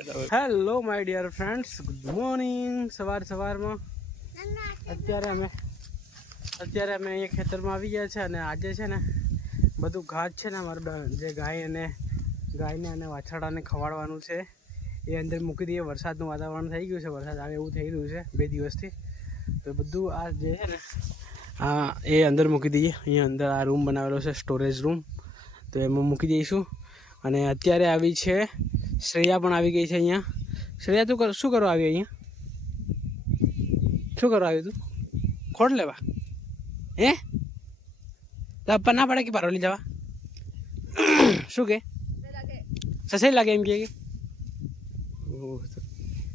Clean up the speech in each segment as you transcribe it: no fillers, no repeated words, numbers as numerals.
Hello my dear friends, good morning. સવારમાં અત્યારે અમે અહીંયા ખેતરમાં આવી ગયા છે અને આજે છે ને બધું ઘાસ છે ને અમારે જે ગાયને અને વાછરડાને ખવાડવાનું છે એ અંદર મૂકી દઈએ. વરસાદનું વાતાવરણ થઈ ગયું છે, વરસાદ આવે એવું થઈ રહ્યું છે 2 દિવસથી. તો બધું આ જે છે ને એ અંદર મૂકી દઈએ. અહીંયા અંદર આ રૂમ બનાવેલો છે, સ્ટોરેજ રૂમ, તો એમાં મૂકી દઈશું. અને અત્યારે આવી છે શ્રેયા પણ આવી ગઈ છે અહીંયા. શ્રેયા તું શું કરવા આવી અહીંયા? શું કરવા આવ્યું તું? ખોટ લેવા? હે તો અપ્પા ના પડે કે પારોલી જવા? શું કે સસેજ લાગે એમ કે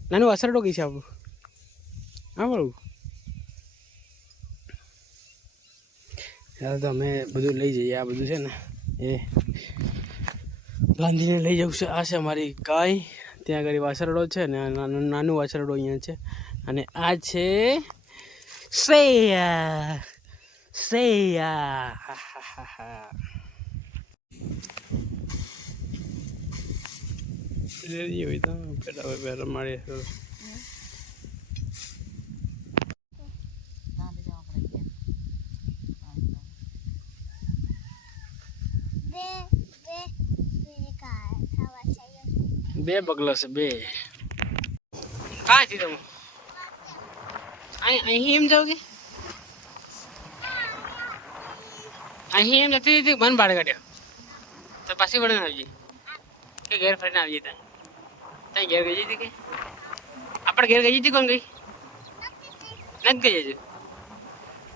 નાનું અસરડો ગઈ છે આપણું. હા બરાબર. યાર તો અમે બધું લઈ જઈએ. આ બધું છે ને એ બાંધીને લઈ જવું છે. આ છે અમારી ગાય, ત્યાં આગળ વાછરડો છે ને નાનું વાછરડો અહીંયા છે. અને આ છે શ્રેયા. રેડી હોય તો પેલા મારે બે બગલા છે, બે. કાંથી તમે અહીં એમ જાવ કે અહીં એમ જતી હતી? મન ભાડે કાઢ્યો તો પાછી વળે આવજે કે ઘેર ફરીને આવજે. ત્યાં ઘેર ગઈ હતી કે આપણે ઘેર ગઈ હતી? કોણ ગઈ? નથી ગઈ હજુ.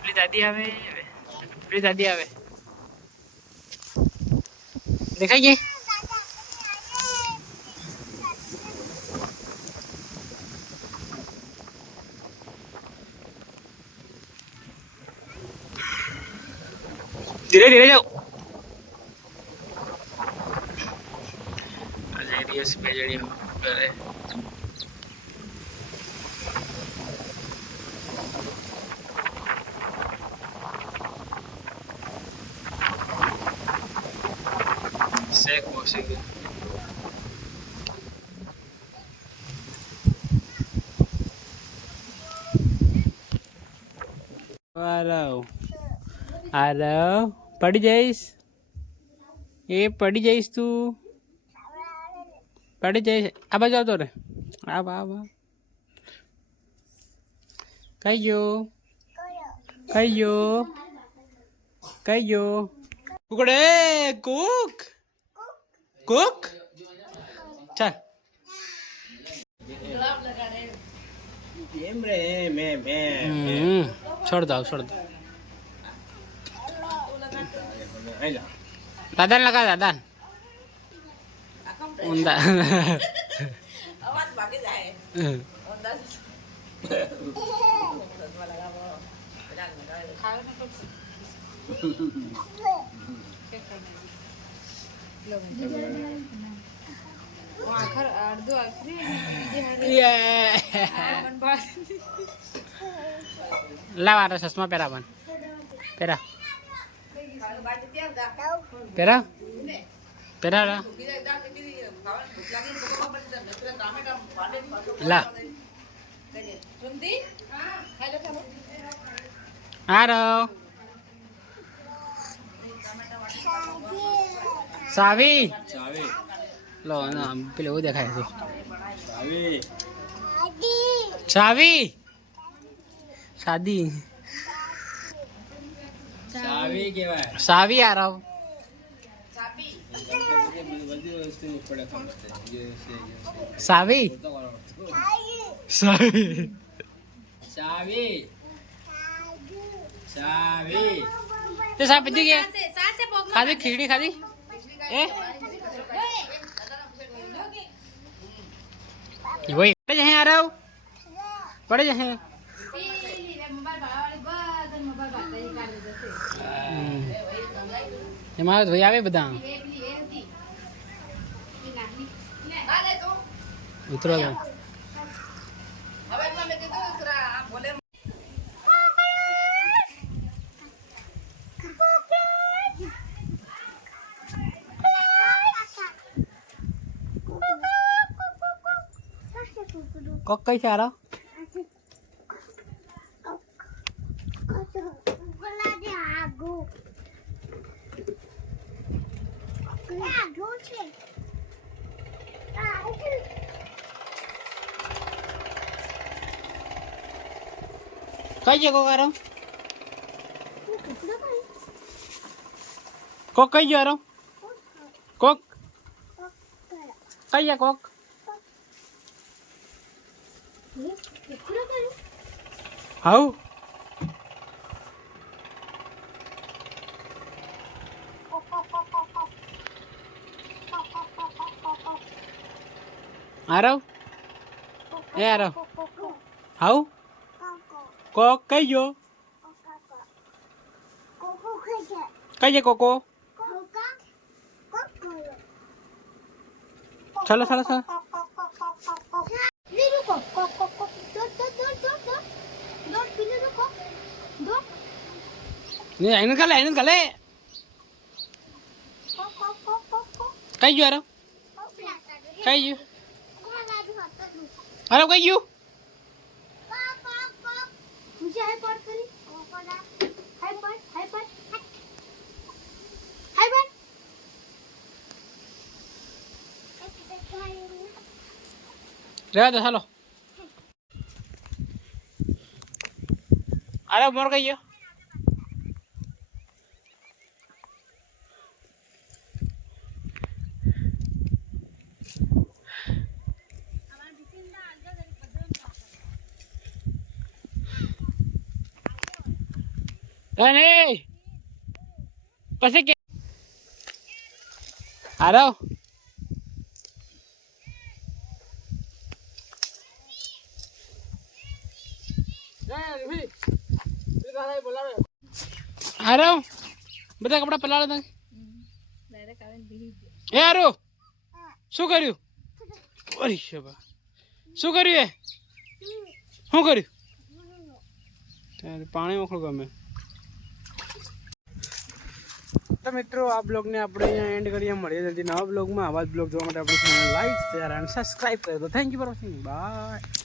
પેલી દાદી આવે દેખાય ગઈ. ધીરે જાઓ. દિવસ બે જણી ઘરે શેક મોસી ગઈ. આરવ પડી જઈશ. પડી જઈશ તું, પડી જઈશ. આ બાજુ આવતો રે. કઈ ગયો કુકડે કુક ચાલ. છોડ દો. દાદા લગા દાદા ઊંધા લાવા ચશ્મા પહેરા લા. આરવ સાવી લો ના પેલું એવું દેખાય છે. સાદી કહેવાય. સાવી આરવ સાવી તે સાપ પીધી ગયા ખાધી ખીચડી ખાધી વही पड़े जहे आरव पड़े जहे એમાં ધોઈ આવે બધા ઉતરો. કોક કઈ સારો કઈ છે કોકારો કોક કઈ ગયો કોક કઈ છે કોક હાઉ આરવ એ આરવ હાઉ કોક કઈ ગયો કઈ છે કોકો ચલો ચલો ચલોนี่ไอ้นั่นกันเลยใครอยู่อ่ะใครอยู่อะไรใครอยู่मुझे हाई पार्ट करी हाई पार्ट रहने दो चलो अरे मर गई है नहीं पसे के आ रहा બધા કપડા પલાળ દે એ આરો શું કર્યું અરે શબા શું કર્યું એ શું કર્યું તારે પાણી મોકળું ગમે તો મિત્રો આ બ્લોગને આપણે અહીંયા એન્ડ કરીએ મળીએ જલ્દી નવા બ્લોગમાં આવા જ બ્લોગ જોવા માટે આપણી ચેનલ લાઈક શેર અને સબસ્ક્રાઈબ કરી દો thank you for watching bye